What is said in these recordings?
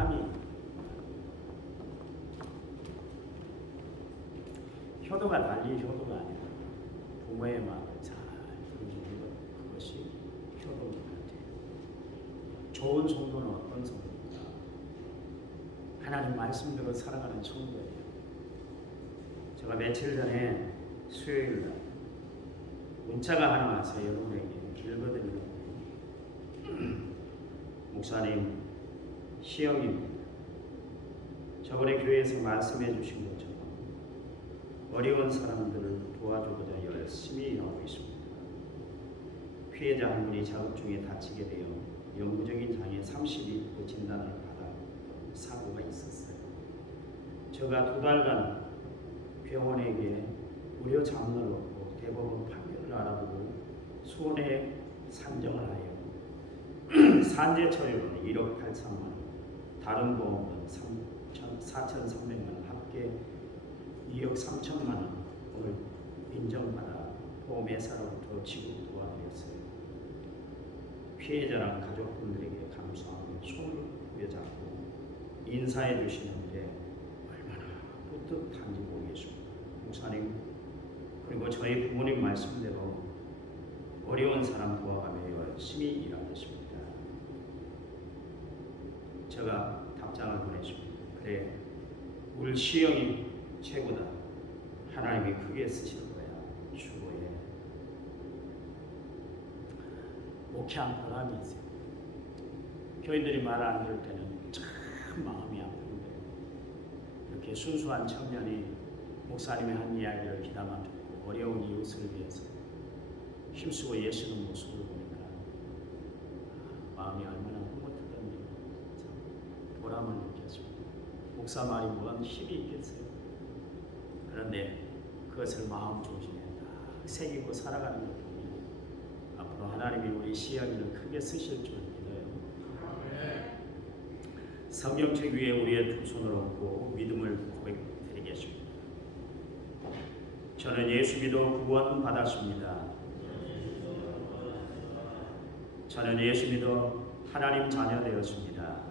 바람이 효도가 달리 효도가 아니라 부모의 마음을 잘 들어주는 것, 그것이 효도인 것 같아요. 좋은 성도는 어떤 성도입니까? 하나님 말씀대로 살아가는 성도예요. 제가 며칠 전에 수요일 날 문자가 하나 와서 여러분에게 읽어드리려고 목사님 시영입니다. 저번에 교회에서 말씀해 주신 것처럼 어려운 사람들을 도와주고자 열심히 일하고 있습니다. 피해자 한 분이 자극중에 다치게 되어 영구적인 장애 30일 진단을 받아 사고가 있었어요. 제가 2달간 병원에게 무료 자문을 얻고 대법원 판결을 알아보고 손해 산정을 하여 산재 처리로는 1억 8천만 원, 다른 보험은 4,300만 원, 합계 2억 3천만 원을 인정받아 보험회사로부터 지급 도와드렸어요. 피해자랑 가족분들에게 감사하며 손을 부여잡고 인사해 주시는데 얼마나 뿌듯한지 모르겠습니다. 목사님 그리고 저희 부모님 말씀대로 어려운 사람 도와가며 열심히 일하겠습니다. 제가 답장을 보냈습니다. 그래, 우리 시영이 최고다. 하나님이 크게 쓰실 거야. 추구해. 목회한 보람이 있어요. 교인들이 말 안 들을 때는 참 마음이 아픈데 이렇게 순수한 청년이 목사님의 한 이야기를 귀담아 듣고 어려운 이웃을 위해서 힘쓰고 애쓰는 모습을 보니까 마음이 얼마나 흐뭇하던지 보람을 느꼈습니다. 목사 말이 뭔 힘이 있겠어요. 그런데 그것을 마음 중심에 딱 새기고 살아가는 것뿐이 앞으로 하나님이 우리 시영이를 크게 쓰실 줄 믿어요. 성경책 위에 우리의 두 손을 얹고 믿음을 고백드리겠습니다. 저는 예수 믿어 구원 받았습니다. 저는 예수 믿어 하나님 자녀 되었습니다.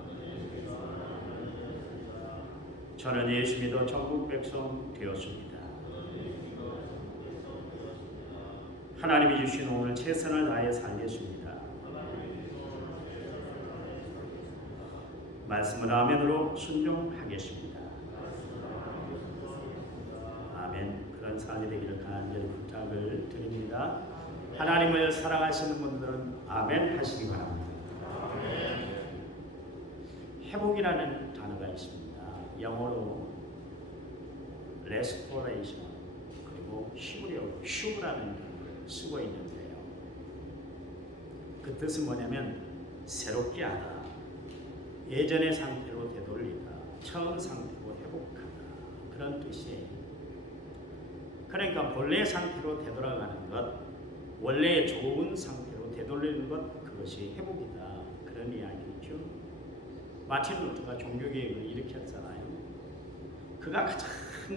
저는 예수 믿어 천국 백성 되었습니다. 하나님이 주신 오늘 최선을 다해 살겠습니다. 말씀을 아멘으로 순종하겠습니다. 아멘. 그런 삶이 되기를 간절히 부탁을 드립니다. 하나님을 사랑하시는 분들은 아멘 하시기 바랍니다. 회복이라는 단어가 있습니다. 영어로 restoration 그리고 히브리어로 슈브라는 단어를 쓰고 있는데요. 그 뜻은 뭐냐면 새롭게 하다, 예전의 상태로 되돌리다, 처음 상태로 회복하다, 그런 뜻이에요. 그러니까 본래 상태로 되돌아가는 것, 원래의 좋은 상태로 되돌리는 것, 그것이 회복이다, 그런 이야기죠. 마틴 루터가 종교개혁을 일으켰잖아요. 그가 가장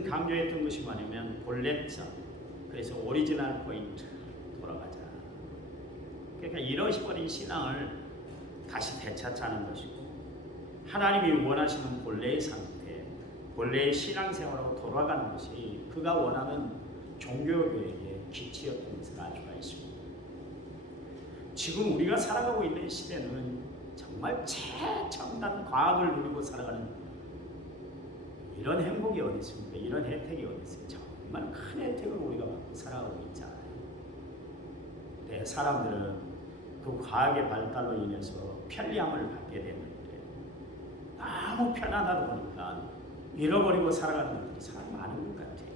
강조했던 것이 뭐냐면 본래점, 그래서 오리지널 포인트 돌아가자. 그러니까 잃어버린 신앙을 다시 되찾자는 것이고 하나님이 원하시는 본래의 상태, 본래의 신앙생활로 돌아가는 것이 그가 원하는 종교개혁의 기치였던 것을 알 수가 있습니다. 지금 우리가 살아가고 있는 시대는 정말 최첨단 과학을 누리고 살아가는 이런 행복이 어디 있습니까? 이런 혜택이 어디 있어요? 정말 큰 혜택을 우리가 받고 살아가고 있잖아요. 네, 사람들은 그 과학의 발달로 인해서 편리함을 받게 되는데 너무 편안하다 보니까 잃어버리고 살아가는 것들이 참 많은 것 같아요.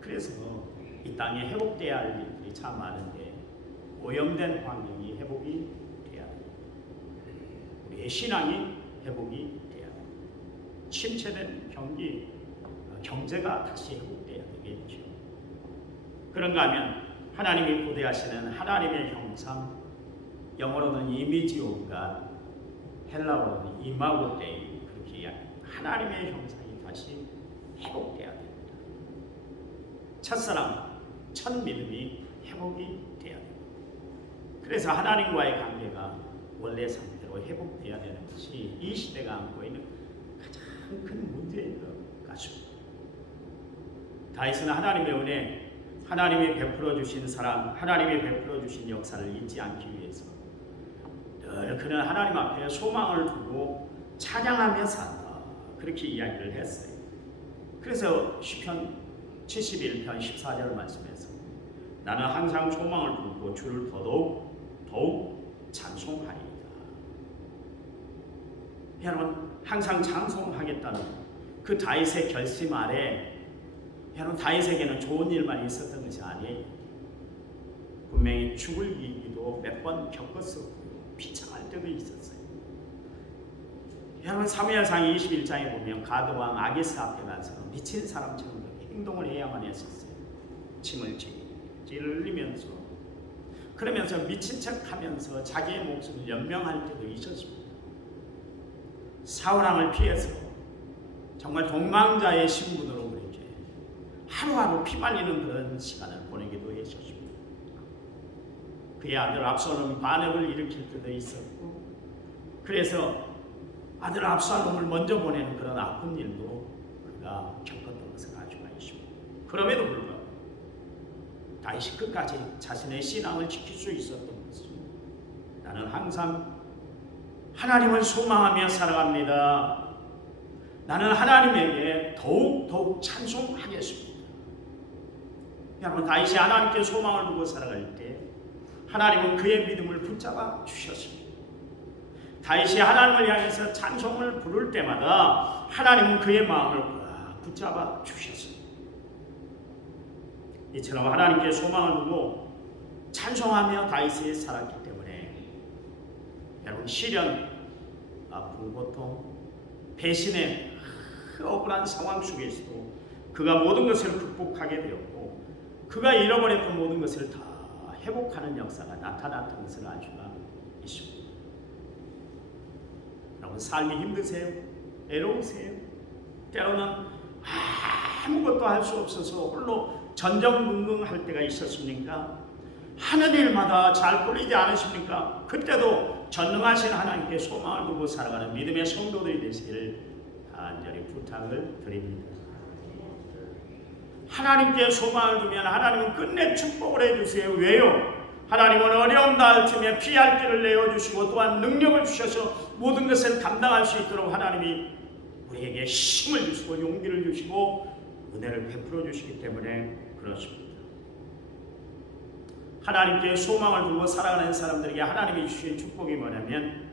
그래서 이 땅에 회복돼야 할 일들이 참 많은데 오염된 환경이 회복이 돼야 됩니다. 우리의 신앙이 회복이 돼야 됩니다. 침체된 경제가 다시 회복돼야 되겠죠. 그런가 하면 하나님이 고대하시는 하나님의 형상, 영어로는 이미지 오브 갓, 헬라어로는 이마고 데이, 그렇게 이야기합니다. 하나님의 형상이 다시 회복돼야 됩니다. 첫사랑, 첫 믿음이 회복이 돼야 됩니다. 그래서 하나님과의 관계가 원래 상태로 회복돼야 되는 것이 이 시대가 시대가 안고 있는 가장 큰 문제인 것 같습니다. 다윗은 하나님의 은혜, 하나님이 베풀어 주신 사랑, 하나님이 베풀어 주신 역사를 잊지 않기 위해서 늘 그는 하나님 앞에 소망을 두고 찬양하며 산다, 그렇게 이야기를 했어요. 그래서 시편 71편 14절 말씀에서 나는 항상 소망을 두고 주를 더욱 찬송하리이다. 여러분, 항상 찬송하겠다는 그 다윗의 결심 아래 여러분, 다윗에게는 좋은 일만 있었던 것이 아니에요. 분명히 죽을 위기도 몇 번 겪었었고 비참할 때도 있었어요. 여러분, 사무엘상 21장에 보면 가드왕 아기스 앞에 가서 미친 사람처럼 그렇게 행동을 해야만 했었어요. 침을 질질 흘리면서, 그러면서 미친 척하면서 자기의 목숨을 연명할 때도 있었습니다. 사울왕을 피해서 정말 동망자의 신분으로 그렇게 하루하루 피말리는 그런 시간을 보내기도 했었습니다. 그의 아들 압살롬이 반역을 일으킬 때도 있었고, 그래서 아들 압살롬을 먼저 보내는 그런 아픈 일도 그가 겪었던 것을 가지고 있습니다. 그럼에도 불구하고 다윗이 끝까지 자신의 신앙을 지킬 수 있었던 것은 나는 항상 하나님을 소망하며 살아갑니다. 나는 하나님에게 더욱 찬송하겠습니다. 여러분, 다윗이 하나님께 소망을 두고 살아갈 때 하나님은 그의 믿음을 붙잡아 주셨습니다. 다윗이 하나님을 향해서 찬송을 부를 때마다 하나님은 그의 마음을 붙잡아 주셨습니다. 이처럼 하나님께 소망을 두고 찬송하며 다윗이 살았기 때문에 여러분, 시련, 아픔, 고통, 배신의 억울한 상황 속에서도 그가 모든 것을 극복하게 되었고, 그가 잃어버렸던 모든 것을 다 회복하는 역사가 나타났던 것을 알 수가 있습니다. 여러분, 삶이 힘드세요? 외로우세요? 때로는 아무것도 할 수 없어서 홀로 전전긍긍할 때가 있었습니까? 하는 일마다 잘 풀리지 않으십니까? 그때도 전능하신 하나님께 소망을 두고 살아가는 믿음의 성도들이 되시기를 간절히 부탁을 드립니다. 하나님께 소망을 두면 하나님은 끝내 축복을 해주세요. 왜요? 하나님은 어려움 닿을 틈에 피할 길을 내어주시고 또한 능력을 주셔서 모든 것을 감당할 수 있도록 하나님이 우리에게 힘을 주시고 용기를 주시고 은혜를 베풀어 주시기 때문에 그렇습니다. 하나님께 소망을 두고 살아가는 사람들에게 하나님이 주신 축복이 뭐냐면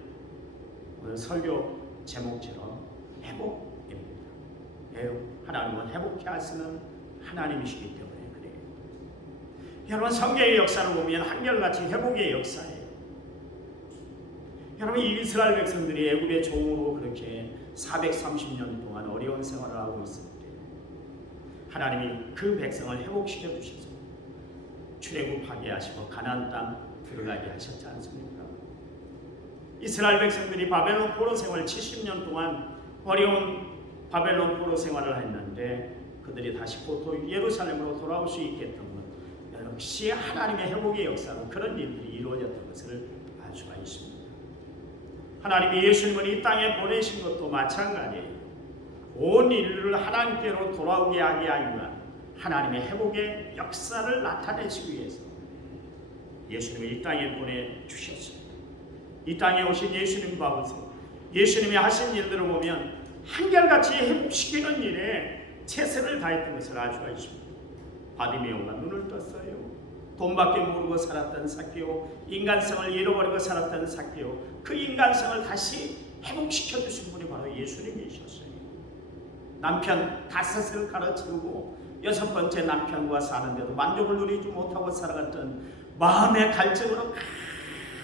오늘 설교 제목처럼 회복입니다. 하나님은 회복케 하시는 하나님이시기 때문에 그래요. 여러분, 성경의 역사를 보면 한결같이 회복의 역사예요. 여러분, 이스라엘 백성들이 애굽의 종으로 그렇게 430년 동안 어려운 생활을 하고 있을 때 하나님이 그 백성을 회복시켜 주셔서 출애굽하게 하시고 가나안 땅 들어가게 하셨지 않습니까? 이스라엘 백성들이 바벨론 포로 생활 70년 동안 어려운 바벨론 포로 생활을 했는데 그들이 다시 또 예루살렘으로 돌아올 수 있게 했던 것, 역시 하나님의 회복의 역사로 그런 일들이 이루어졌던 것을 알 수가 있습니다. 하나님이 예수님을 이 땅에 보내신 것도 마찬가지예요. 온 인류를 하나님께로 돌아오게 하기 위한 하나님의 회복의 역사를 나타내시기 위해서 예수님을 이 땅에 보내주셨습니다. 이 땅에 오신 예수님 봐보세요. 예수님이 하신 일들을 보면 한결같이 회복시키는 일에 최선을 다했던 것을 알 수가 있습니다. 바디메오가 눈을 떴어요. 돈밖에 모르고 살았던 삭개오, 인간성을 잃어버리고 살았던 삭개오, 그 인간성을 다시 회복시켜 주신 분이 바로 예수님이셨어요. 남편 5을 가르치고 6번째 남편과 사는데도 만족을 누리지 못하고 살아갔던 마음의 갈증으로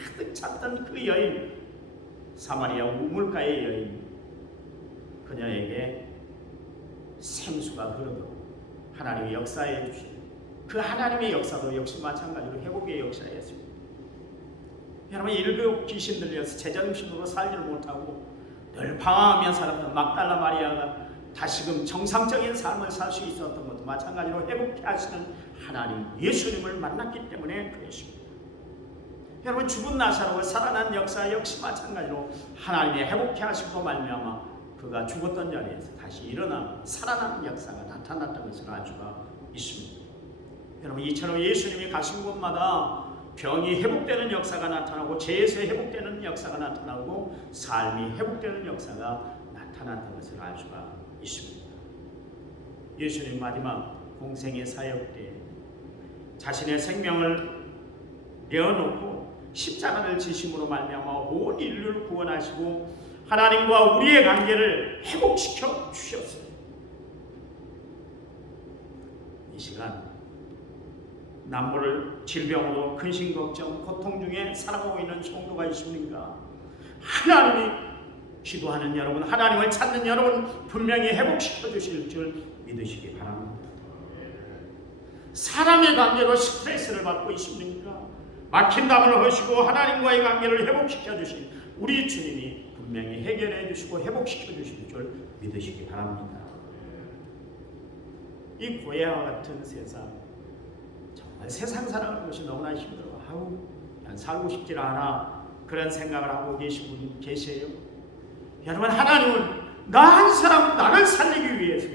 가득 찼던 그 여인, 사마리아 우물가의 여인, 그녀에게 생수가 흐르도록 하나님이 역사해 주신 그 하나님의 역사도 역시 마찬가지로 회복의 역사였습니다. 여러분, 일곱 귀신 들려서 제정신으로 살지를 못하고 늘 방황하며 살았던 막달라 마리아가 다시금 정상적인 삶을 살 수 있었던 것도 마찬가지로 회복케 하시는 하나님 예수님을 만났기 때문에 그렇습니다. 여러분, 죽은 나사로가 살아난 역사 역시 마찬가지로 하나님의 회복케 하시고 말미암아 그가 죽었던 자리에서 다시 일어나 살아나는 역사가 나타났다는 것을 알 수가 있습니다. 여러분, 이처럼 예수님이 가신 곳마다 병이 회복되는 역사가 나타나고 죄에서 회복되는 역사가 나타나고 삶이 회복되는 역사가 나타났다는 것을 알 수가 있습니다. 예수님 마지막 공생의 사역 때 자신의 생명을 내어놓고 십자가를 지심으로 말미암아 온 인류를 구원하시고 하나님과 우리의 관계를 회복시켜 주셨어요. 이 시간 남모를 질병으로 근심 걱정 고통 중에 살아가고 있는 성도가 있습니까? 하나님이 기도하는 여러분, 하나님을 찾는 여러분 분명히 회복시켜 주실 줄 믿으시기 바랍니다. 사람의 관계로 스트레스를 받고 있습니까? 막힌 담을 허시고 하나님과의 관계를 회복시켜 주신 우리 주님이 분명히 해결해 주시고 회복시켜 주실 줄 믿으시기 바랍니다. 이 고해와 같은 세상, 정말 세상 살아가는 것이 너무나 힘들어. 난 살고 싶지 않아. 그런 생각을 하고 계신 분이 계세요. 여러분, 하나님은 나 한 사람 나를 살리기 위해서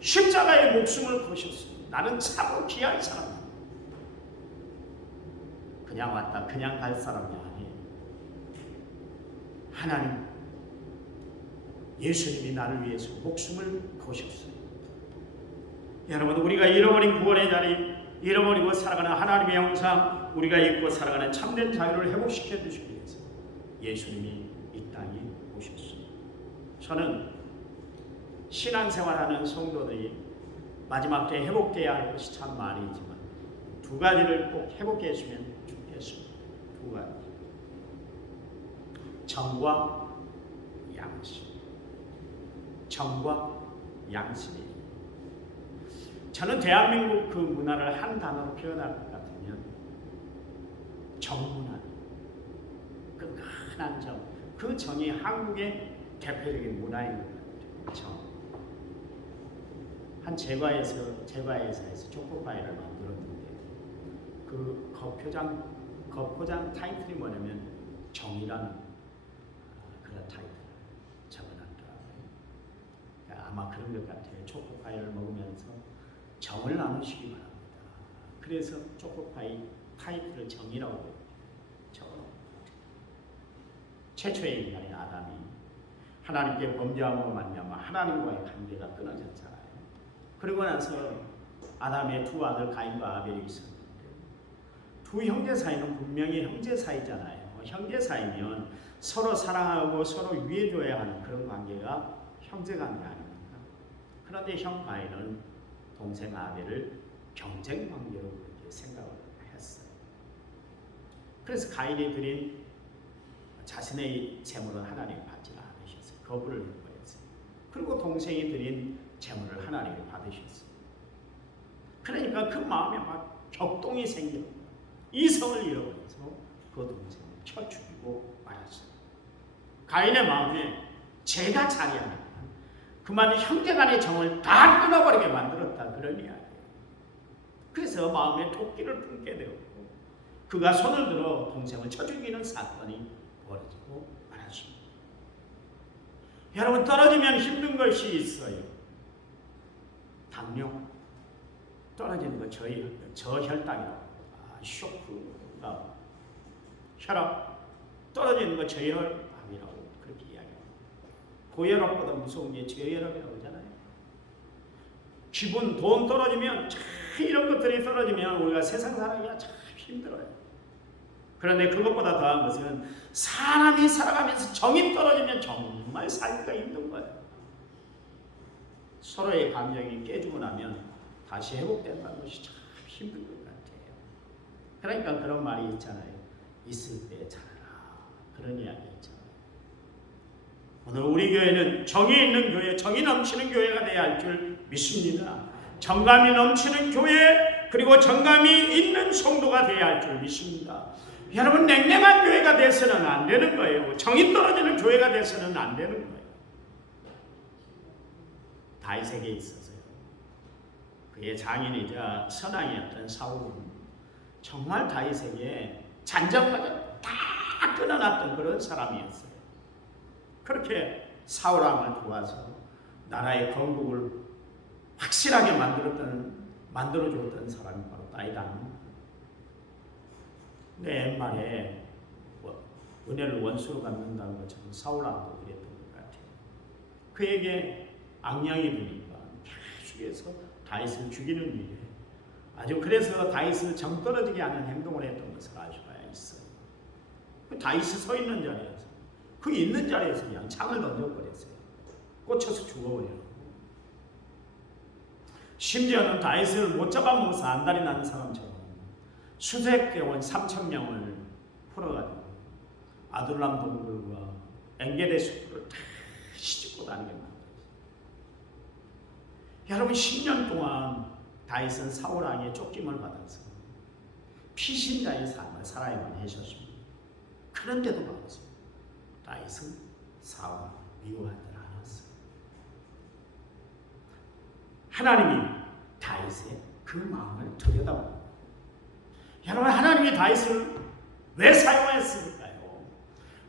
십자가의 목숨을 거셨어요. 나는 참으로 귀한 사람이야. 그냥 왔다 그냥 갈 사람이 아니에요. 하나님, 예수님이 나를 위해서 목숨을 거셨어요. 여러분, 우리가 잃어버린 구원의 자리, 잃어버리고 살아가는 하나님의 형상, 우리가 잊고 살아가는 참된 자유를 회복시켜 주시기 위해서 예수님이 이 땅에 오셨어요. 저는 신앙생활하는 성도들이 마지막 때 회복돼야 할 것이 참 많이 있지만 두 가지를 꼭 회복해 주면 좋겠습니다. 두 가지. 정과 양심. 정과 양심이에요. 저는 대한민국 그 문화를 한 단어로 표현할 것 같으면 정문화. 끈끈한 정. 그 정이 한국의 대표적인 문화인 것 같아요. 정. 한 제과회사에서 초코파이를 만들었는데 그 겉포장 타이틀이 뭐냐면 정이라는 그런 타이틀을 적어놨더라고요. 아마 그런 것 같아요. 초코파이를 먹으면서 정을 나누시기 바랍니다. 그래서 초코파이 타이틀을 정이라고 적어놓은 최초의 인간인 아담이 하나님께 범죄함으로 말미암아 하나님과의 관계가 끊어졌잖아요. 그리고 나서 아담의 두 아들 가인과 아벨이 있었는데 두 형제 사이는 분명히 형제 사이잖아요. 형제 사이면 서로 사랑하고 서로 위해줘야 하는 그런 관계가 형제 관계 아닙니까? 그런데 형 가인은 동생 아벨을 경쟁 관계로 그렇게 생각을 했어요. 그래서 가인이 드린 자신의 재물은 하나님이 받지 않으셨어요. 거부를 해버렸어요. 그리고 동생이 드린 재물을 하나님이 받으셨어요. 그러니까 그 마음에 막 격동이 생기는 거예요. 이성을 잃어버려서 그 동생을 쳐 죽이고 말았어요. 가인의 마음에 제가 자리하면 그만 형제간의 정을 다 끊어버리게 만들었다, 그런 이야기예요. 그래서 마음에 토끼를 품게 되었고 그가 손을 들어 동생을 쳐 죽이는 사건이 벌어지고 말았습니다. 여러분, 떨어지면 힘든 것이 있어요. 당뇨 떨어지는 거 저혈당이라고. 쇼크가 혈압 떨어지는 거 저혈압이라고 그렇게 이야기합니다. 고혈압보다 무서운 게 저혈압이라고 하잖아요. 기분, 돈 떨어지면 참 이런 것들이 떨어지면 우리가 세상 살아가기가 참 힘들어요. 그런데 그것보다 더한 것은 사람이 살아가면서 정이 떨어지면 정말 살기가 힘든 거예요. 서로의 감정이 깨지고 나면 다시 회복된다는 것이 참 힘든 것 같아요. 그러니까 그런 말이 있잖아요. 있을 때 잘하라. 그런 이야기 있잖아요. 오늘 우리 교회는 정이 있는 교회, 정이 넘치는 교회가 되어야 할 줄 믿습니다. 정감이 넘치는 교회, 그리고 정감이 있는 성도가 되어야 할 줄 믿습니다. 여러분, 냉랭한 교회가 돼서는 안 되는 거예요. 정이 떨어지는 교회가 돼서는 안 되는 거예요. 다윗에게 있어서요. 그의 장인이자 선왕이었던 사울은 정말 다윗에게 잔정맞았다. 다 끊어놨던 그런 사람이었어요. 그렇게 사울왕을 도와서 나라의 건국을 확실하게 만들어줬던 사람이 바로 다윗입니다. 근데 옛말에 은혜를 원수로 갚는다는 것처럼 사울왕도 그랬던 것 같아요. 그에게 악령이 드니까 계속해서 다윗을 죽이는 일이에요. 아주 그래서 다윗을 정떨어지게 하는 행동을 했던 것을 알 수가 있어요. 다윗이 서 있는 자리에서 그 있는 자리에서 그냥 창을 던져버렸어요. 꽂혀서 죽어버려요. 심지어는 다윗을 못 잡아먹어서 안달이 나는 사람처럼 수색대원 3,000명을 풀어가지고 아둘람 동굴과 엔게디 숲을 다 시집고 다니게 만들었어요. 여러분 10년 동안 다윗은 사울왕의 쫓김을 받아서 피신자의 삶을 살아야만 하셨습니다. 그런데도 말했습니다. 다윗은 사울을 미워하지 않았어요. 하나님이 다윗의 그 마음을 들여다봅니다. 여러분 하나님이 다윗을 왜 사용했을까요?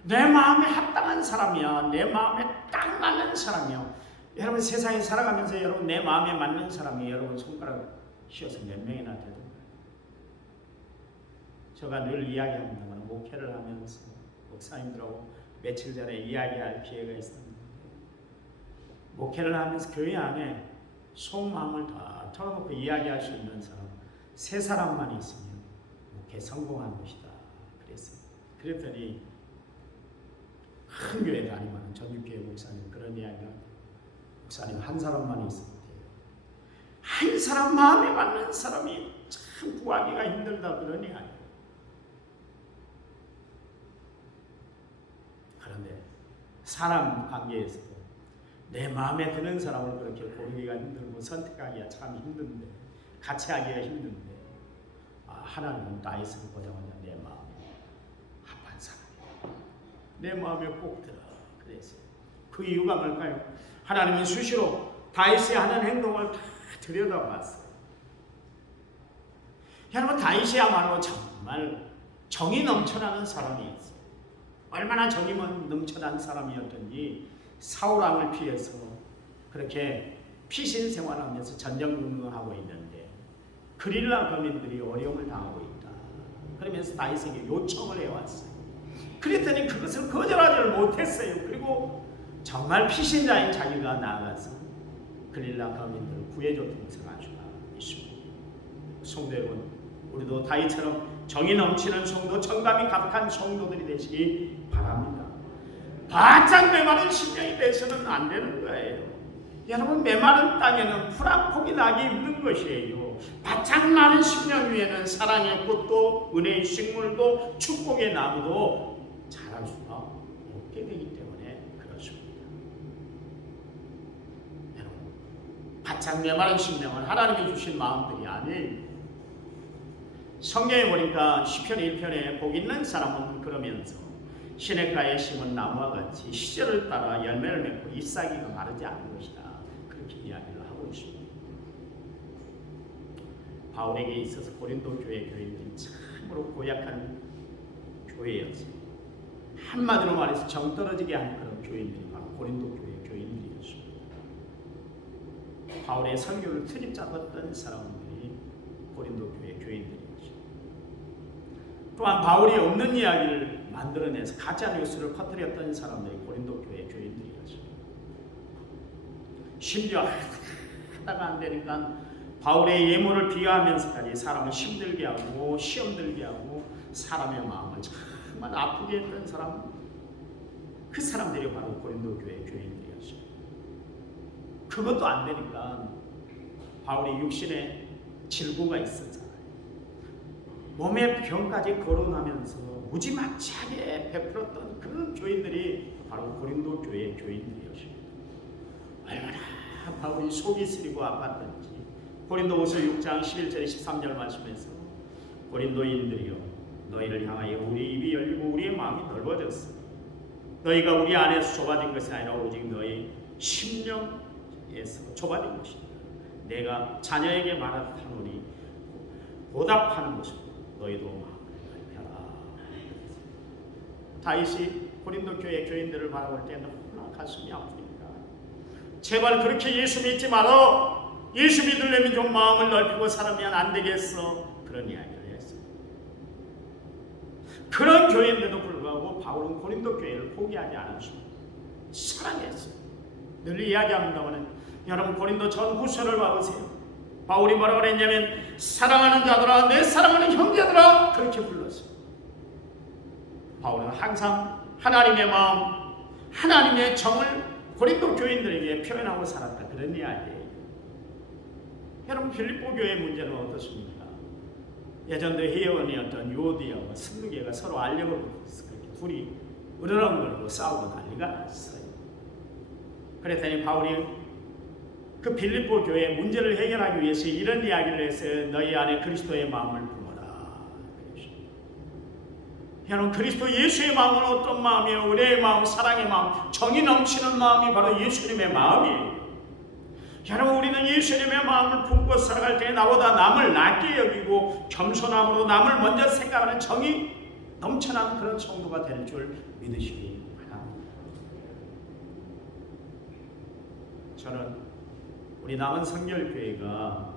내 마음에 합당한 사람이야. 내 마음에 딱 맞는 사람이야. 여러분 세상에 살아가면서 여러분 내 마음에 맞는 사람이 여러분 손가락 씌어서 몇 명이나 되던가요? 제가 늘 이야기합니다만 목회를 하면서 목사님들하고 며칠 전에 이야기할 기회가 있었는데 목회를 하면서 교회 안에 속마음을 다 털어놓고 이야기할 수 있는 사람 세 사람만 있으면 목회 성공한 것이다 그랬어요. 그랬더니 큰 교회 다니면 전육교회 목사님 그런 이야기를 목사님 한 사람만 있으면 돼요. 한 사람 마음에 맞는 사람이 참 구하기가 힘들다 그런 이야기. 그런데 사람 관계에서도 내 마음에 드는 사람을 그렇게 고르기가 힘들고 선택하기가 참 힘든데 같이 하기가 힘든데 하나님은 다윗을 보자마자 내 마음에 합한 사람이야. 내 마음에 꼭 들어. 그랬어요. 그 이유가 뭘까요? 하나님은 수시로 다윗이 하는 행동을 다 들여다봤어요. 여러분 다윗이야말로 정말 정이 넘쳐나는 사람이었어요. 얼마나 정이 넘쳐난 사람이었던지 사울왕을 피해서 그렇게 피신 생활하면서 전쟁근무하고 있는데 그릴라 거민들이 어려움을 당하고 있다. 그러면서 다윗에게 요청을 해왔어요. 그랬더니 그것을 거절하지를 못했어요. 그리고 정말 피신자인 자기가 나아가서 그릴라 거민들을 구해줬던 것을 알 수가 있습니다. 성도 여러분, 우리도 다윗처럼 정이 넘치는 성도, 정감이 가득한 성도들이 되시기 바랍니다. 바짝 메마른 심령이 되서는 안 되는 거예요. 여러분 메마른 땅에는 풀 한 폭이 나기 힘든 것이에요. 바짝 마른 심령 위에는 사랑의 꽃도 은혜의 식물도 축복의 나무도 자랄 수가 없게 되기 때문에 그렇습니다. 여러분 바짝 메마른 심령은 하나님이 주신 마음들이 아니에요. 성경에 보니까 시편 1편에 복 있는 사람은 그러면서 시냇가에 심은 나무와 같이 시절을 따라 열매를 맺고 잎사귀가 마르지 않는 것이다. 그렇게 이야기를 하고 있습니다. 바울에게 있어서 고린도 교회 교인들이 참으로 고약한 교회였어요. 한마디로 말해서 정떨어지게 하는 그런 교인들이 바로 고린도 교회 교인들이었습니다. 바울의 설교를 트집 잡았던 사람들이 고린도 교회 교인들이었습니다. 또한 바울이 없는 이야기를 만들어내서 가짜 뉴스를 퍼뜨렸던 사람들이 고린도 교회 교인들이었습니다. 심지어 하다가 안 되니까 바울의 예물을 비하하면서까지 사람을 힘들게 하고 시험 들게 하고 사람의 마음을 정말 아프게 했던 사람, 그 사람들이 바로 고린도 교회 교인들이었습니다. 그것도 안 되니까 바울이 육신에 질고가 있었잖아요. 몸의 병까지 거론하면서 무지막지하게 베풀었던 그런 교인들이 바로 고린도 교회 교인들이었습니다. 얼마나 바울이 속이 쓰리고 아팠던지 고린도후서 6장 11절 13절 말씀에서 고린도인들이여 너희를 향하여 우리 입이 열리고 우리의 마음이 넓어졌어. 너희가 우리 안에서 좁아진 것이 아니라 오직 너희 심령에서 좁아진 것이다. 내가 자녀에게 말하노니 보답하는 것이고 너희도 마음을 넓혀라. 다윗이 고린도 교회 교인들을 바라볼 때 너무나 가슴이 아프니까 제발 그렇게 예수 믿지 말어. 예수 믿으려면 좀 마음을 넓히고 살면 안 되겠어. 그런 이야기를 했어요. 그런 교회인데도 불구하고 바울은 고린도 교회를 포기하지 않았습니다. 사랑했어요. 늘 이야기합니다만 여러분 고린도 전후서를 봐보세요. 바울이 뭐라고 그랬냐면 사랑하는 자들아, 내 사랑하는 형제들아, 그렇게 불렀어요. 바울은 항상 하나님의 마음, 하나님의 정을 고린도 교인들에게 표현하고 살았다. 그런 이야기예요. 여러분 빌립보 교회의 문제는 어떻습니까? 예전도 회원이었던 요디아와 스누게가 서로 알력을 붙었어요. 둘이 으르렁거리고 싸우고 난리가 났어요. 그랬더니 바울이 그 빌립보 교회의 문제를 해결하기 위해서 이런 이야기를 했어요. 너희 안에 그리스도의 마음을 품어라. 여러분 그리스도 예수의 마음은 어떤 마음이에요? 은혜의 마음, 사랑의 마음, 정이 넘치는 마음이 바로 예수님의 마음이에요. 여러분 우리는 예수님의 마음을 품고 살아갈 때 나보다 남을 낮게 여기고 겸손함으로 남을 먼저 생각하는 정이 넘쳐나는 그런 성도가 될 줄 믿으시기 바랍니다. 저는 우리 남은 성결교회가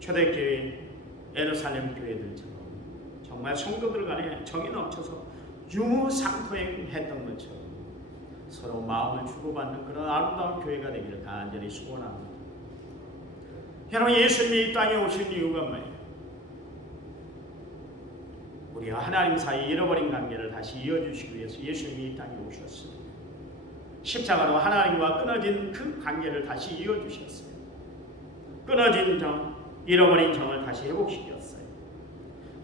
초대교회, 예루살렘 교회들처럼 정말 성도들 간에 정이 넘쳐서 유무상통했던 것처럼 서로 마음을 주고받는 그런 아름다운 교회가 되기를 간절히 소원합니다. 여러분 예수님이 이 땅에 오신 이유가 뭐예요? 우리와 하나님 사이 잃어버린 관계를 다시 이어주시기 위해서 예수님이 이 땅에 오셨어요. 십자가로 하나님과 끊어진 그 관계를 다시 이어주셨어요. 끊어진 정, 잃어버린 정을 다시 회복시켰어요.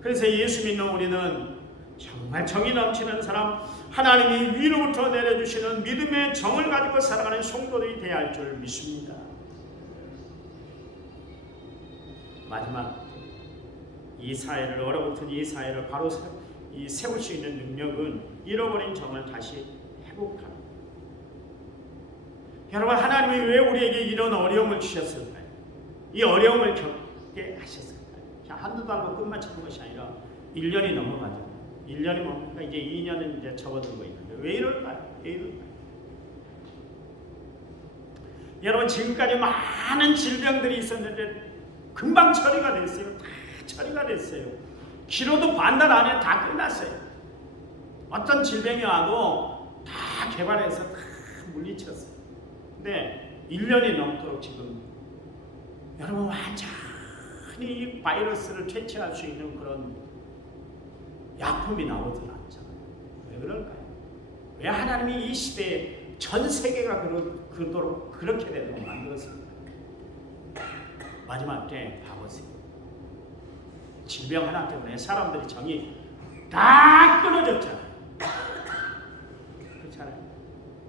그래서 예수 믿는 우리는 정말 정이 넘치는 사람, 하나님이 위로부터 내려주시는 믿음의 정을 가지고 살아가는 성도들이 되어야 할 줄 믿습니다. 마지막 이 사회를, 얼어붙은 이 사회를 바로 세울 수 있는 능력은 잃어버린 정을 다시 회복하는. 여러분 하나님이 왜 우리에게 이런 어려움을 주셨을까요? 이 어려움을 겪게 하셨을까요? 한두 달로 끝마치는 것이 아니라 1년이 넘어가잖아요. 1년이 뭡니까? 이제 2년은 이제 접어들고 있는데 왜 이럴까요? 왜 이럴까요? 여러분 지금까지 많은 질병들이 있었는데 금방 처리가 됐어요. 다 처리가 됐어요. 길어도 반달 안에 다 끝났어요. 어떤 질병이 와도 다 개발해서 다 물리쳤어요. 근데 1년이 넘도록 지금 여러분 완전히 이 바이러스를 퇴치할 수 있는 그런 약품이 나오질 않잖아요. 왜 그럴까요? 왜 하나님이 이 시대에 전 세계가 그토록 그렇게 되도록 만들었습니까? 마지막 때 봐보세요. 질병 하나 때문에 사람들이 정이 다 끊어졌잖아요. 그렇잖아요.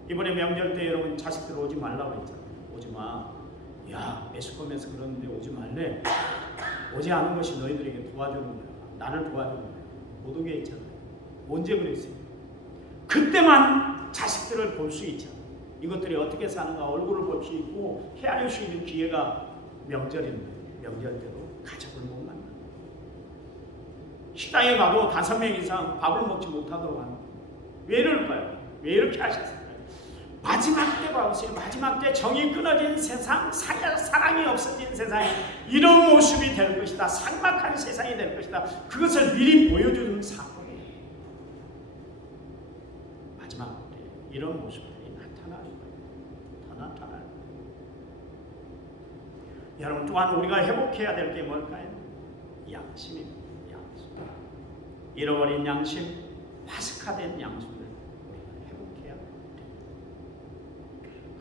이번에 명절 때 여러분 자식들 오지 말라고 했잖아요. 오지 마. 야, 매스컴에서 그러는데 오지 말래. 오지 않은 것이 너희들에게 도와주는 거야. 나를 도와주는 거야. 못 오게 했잖아요. 언제 그랬어요? 그때만 자식들을 볼 수 있잖아요. 이것들이 어떻게 사는가 얼굴을 볼 수 있고 헤아릴 수 있는 기회가 명절인데 명절 때도 가족을 못 만나. 식당에 가도 5명 이상 밥을 먹지 못하도록 합니다. 왜 이럴까요? 왜 이렇게 하셨을까요? 마지막 때 봐보세요. 마지막 때 정이 끊어진 세상, 사랑이 없어진 세상이 이런 모습이 될 것이다. 삭막한 세상이 될 것이다. 그것을 미리 보여주는 사건이에요. 마지막 때 이런 모습들이 나타날 거예요. 더 나타날 거예요. 여러분 또한 우리가 회복해야 될 게 뭘까요? 양심입니다. 양심. 잃어버린 양심, 화석화된 양심을 우리가 회복해야 됩니다.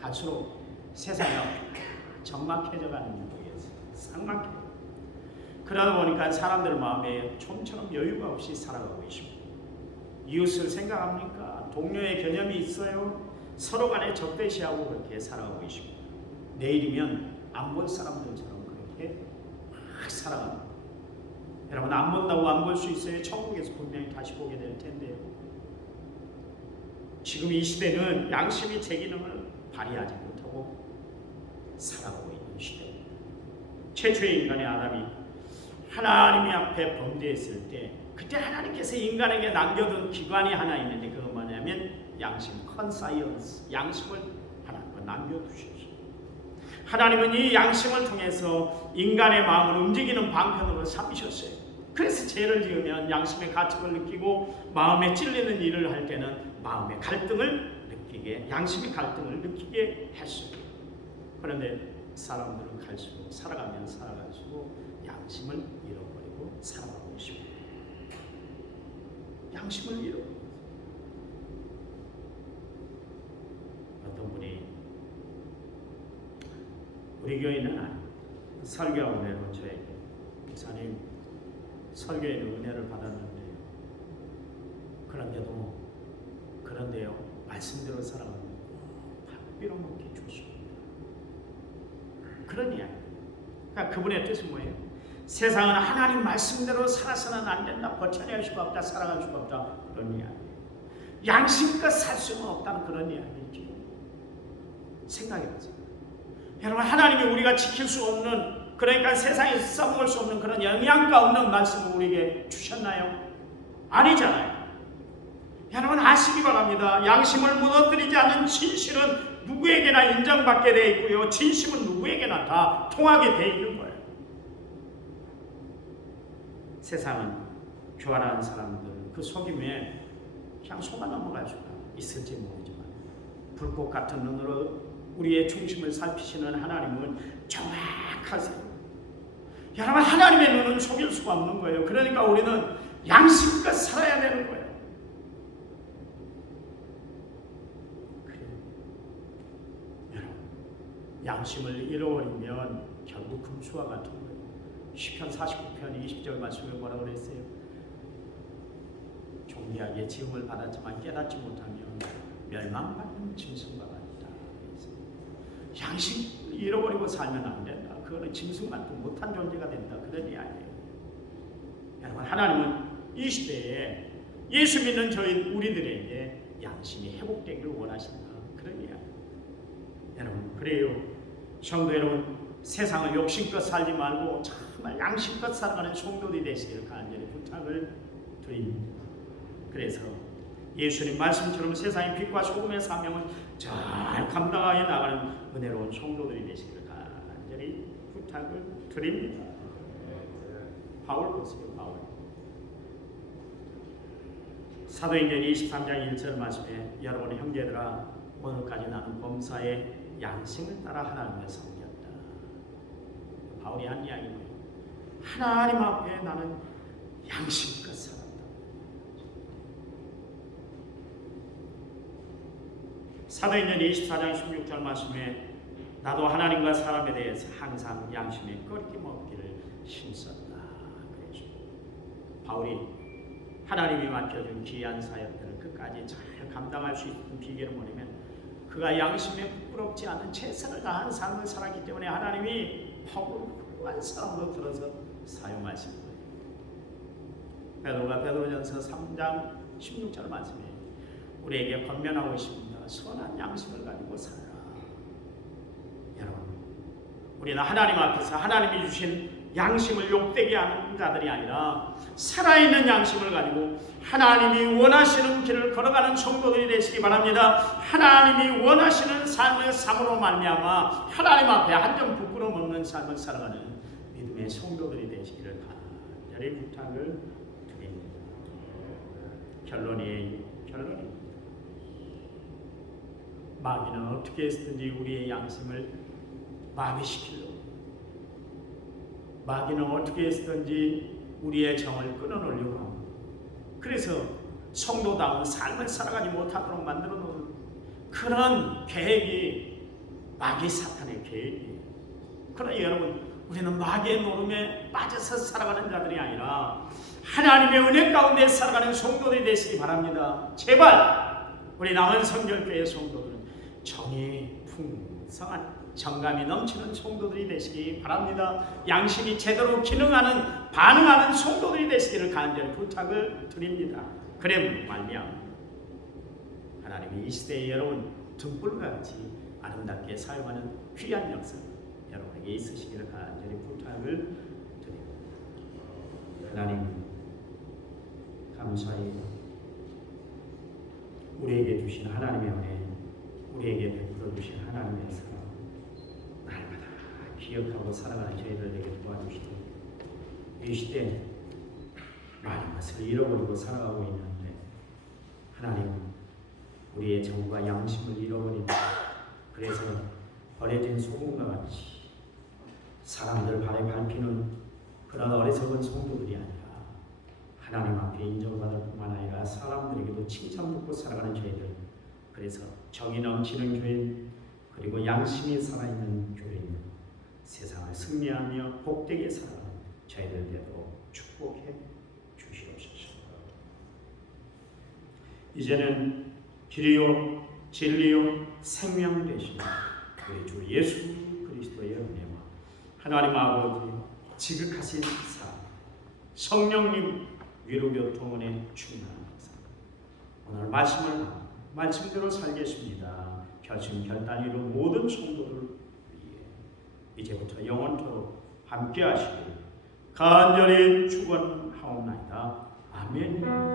갈수록 세상이 적막해져가는 중이었어요. 삭막해. 그러다 보니까 사람들 마음에 좀처럼 여유가 없이 살아가고 있습니다. 이웃을 생각합니까? 동료의 개념이 있어요? 서로 간에 적대시하고 그렇게 살아가고 있습니다. 내일이면 안 본 사람들처럼 그렇게 막 살아갑니다. 여러분 안 본다고 안 볼 수 있어요? 천국에서 분명히 다시 보게 될 텐데요. 지금 이 시대는 양심이 제 기능을 발휘하지 못하고 살아가고 있는 시대입니다. 최초의 인간의 아담이 하나님 앞에 범죄했을 때 그때 하나님께서 인간에게 남겨둔 기관이 하나 있는데 그건 뭐냐? 양심, 컨사이언스, 양심을 하나님은 남겨두셨어요. 하나님은 이 양심을 통해서 인간의 마음을 움직이는 방편으로 삼으셨어요. 그래서 죄를 지으면 양심의 가책을 느끼고 마음에 찔리는 일을 할 때는 마음의 갈등을 느끼게, 양심의 갈등을 느끼게 했어요. 그런데 사람들은 갈수록 살아가면 살아갈수록 양심을 잃어버리고 살아가고 있습니다. 양심을 잃어버리고. 어떤 분이 우리 교회는 설교하고 내려온 저에게, 목사님 설교에는 은혜를 받았는데요, 그런데요 말씀대로 살아가면 밥 빌어먹게 주십니다. 그런 이야기. 그러니까 그분의 뜻은 뭐예요? 세상은 하나님 말씀대로 살아서는 안 된다, 버텨낼 수가 없다, 살아갈 수가 없다, 그런 이야기. 양심껏 살 수는 없다는 그런 이야기죠. 생각해보세요. 여러분, 하나님이 우리가 지킬 수 없는, 그러니까 세상에서 써먹을 수 없는 그런 영양가 없는 말씀을 우리에게 주셨나요? 아니잖아요. 여러분, 아시기 바랍니다. 양심을 무너뜨리지 않는 진실은 누구에게나 인정받게 되어 있고요, 진심은 누구에게나 다 통하게 되어 있는 거예요. 세상은 교활한 사람들 그 속임에 그냥 속아 넘어갈 수가 있을지 모르지만, 불꽃 같은 눈으로 우리의 중심을 살피시는 하나님은 정확하세요. 여러분, 하나님의 눈은 속일 수가 없는 거예요. 그러니까 우리는 양심껏 살아야 되는 거예요. 여러분, 양심을 잃어버리면 결국 금수와 같은 거예요. 시편 49편 20절 말씀에 뭐라고 그랬어요? 존귀하게 지음을 받았지만 깨닫지 못하면 멸망받는 짐승과 같다. 양심 잃어버리고 살면 안 된다. 그거는 짐승만도 못한 존재가 된다. 그런 이야기예요. 여러분, 하나님은 이 시대에 예수 믿는 우리들에게 양심이 회복되기를 원하신다. 그런 이야기예요. 여러분, 그래요. 성도 여러분, 세상을 욕심껏 살지 말고 정말 양심껏 살아가는 성도들이 되시기를 간절히 부탁을 드립니다. 그래서 예수님 말씀처럼 세상의 빛과 소금의 사명을 잘 감당하여 나가는 은혜로운 성도들이 되시기를 간절히 부탁을 드립니다. 바울 보세요. 바울. 사도행전 23장 1절 말씀에 여러분 형제들아, 오늘까지 나는 범사의 양심을 따라 하나님을 섬겼다. 바울이 한 이야기는 하나님 앞에 나는 양심껏 살았다. 사도행전 24장 16절 말씀에 나도 하나님과 사람에 대해서 항상 양심에 꺾임없기를 힘썼다. 그래서 바울이 하나님이 맡겨준 귀한 사역들을 끝까지 잘 감당할 수 있는 비결은 뭐냐면, 그가 양심에 부끄럽지 않은 최선을 다한 삶을 살았기 때문에 하나님이 바울을 훌륭한 사람으로 들어서 사용하신 거예요. 베드로가 베드로전서 3장 16절 말씀에 우리에게 권면하고 있습니다. 선한 양심을 가지고 살아라. 여러분, 우리는 하나님 앞에서 하나님이 주신 양심을 욕되게 하는 자들이 아니라 살아있는 양심을 가지고 하나님이 원하시는 길을 걸어가는 성도들이 되시기 바랍니다. 하나님이 원하시는 삶을 삶으로 말미암아 하나님 앞에 한 점 부끄러움 없는 삶을 살아가는 믿음의 성도들이 되시기를 간절히 부탁을 드립니다. 결론이 마귀는 어떻게 해서든지 우리의 양심을 마비시키려고, 마귀는 어떻게 해서든지 우리의 정을 끊어놓으려고 합니다. 그래서 성도다운 삶을 살아가지 못하도록 만들어 놓은 그런 계획이 마귀 사탄의 계획이에요. 그러나 여러분, 우리는 마귀의 노름에 빠져서 살아가는 자들이 아니라 하나님의 은혜 가운데 살아가는 성도들이 되시기 바랍니다. 제발 우리 남은 성결교회 성도들은 정이 풍성한 정감이 넘치는 성도들이 되시기 바랍니다. 양심이 제대로 기능하는, 반응하는 성도들이 되시기를 간절히 부탁을 드립니다. 그래 말미암아 하나님이 이 시대에 여러분 등불과 같이 아름답게 사용하는 귀한 역사 여러분에게 있으시기를 간절히 부탁을 드립니다. 하나님 감사히 우리에게 주신 하나님의 은혜, 우리에게 베풀어 주신 하나님의 사랑 날마다 기억하고 살아가는 저희들에게 도와주시고, 이 시대 많은 것을 잃어버리고 살아가고 있는데 하나님, 우리의 정과 양심을 잃어버린다. 그래서 버려진 소금과 같이 사람들 발에 밟히는 그런 어리석은 성도들이 아니라 하나님 앞에 인정받을 뿐만 아니라 사람들에게도 칭찬받고 살아가는 저희들, 그래서 정이 넘치는 교인, 그리고 양심이 살아있는 교인, 세상을 승리하며 복되게 살아가는 저희들에게도 축복해 주시옵소서. 이제는 길이요 진리요 생명 되신 우리 주 예수 그리스도의 은혜와 하나님 아버지 지극하신 사 성령님 위로교통원의 충만한 역사, 오늘 말씀대로 살겠습니다. 결심결단이로 모든 성도들 위해 이제부터 영원토록 함께 하시길 간절히 축원하옵나이다. 아멘.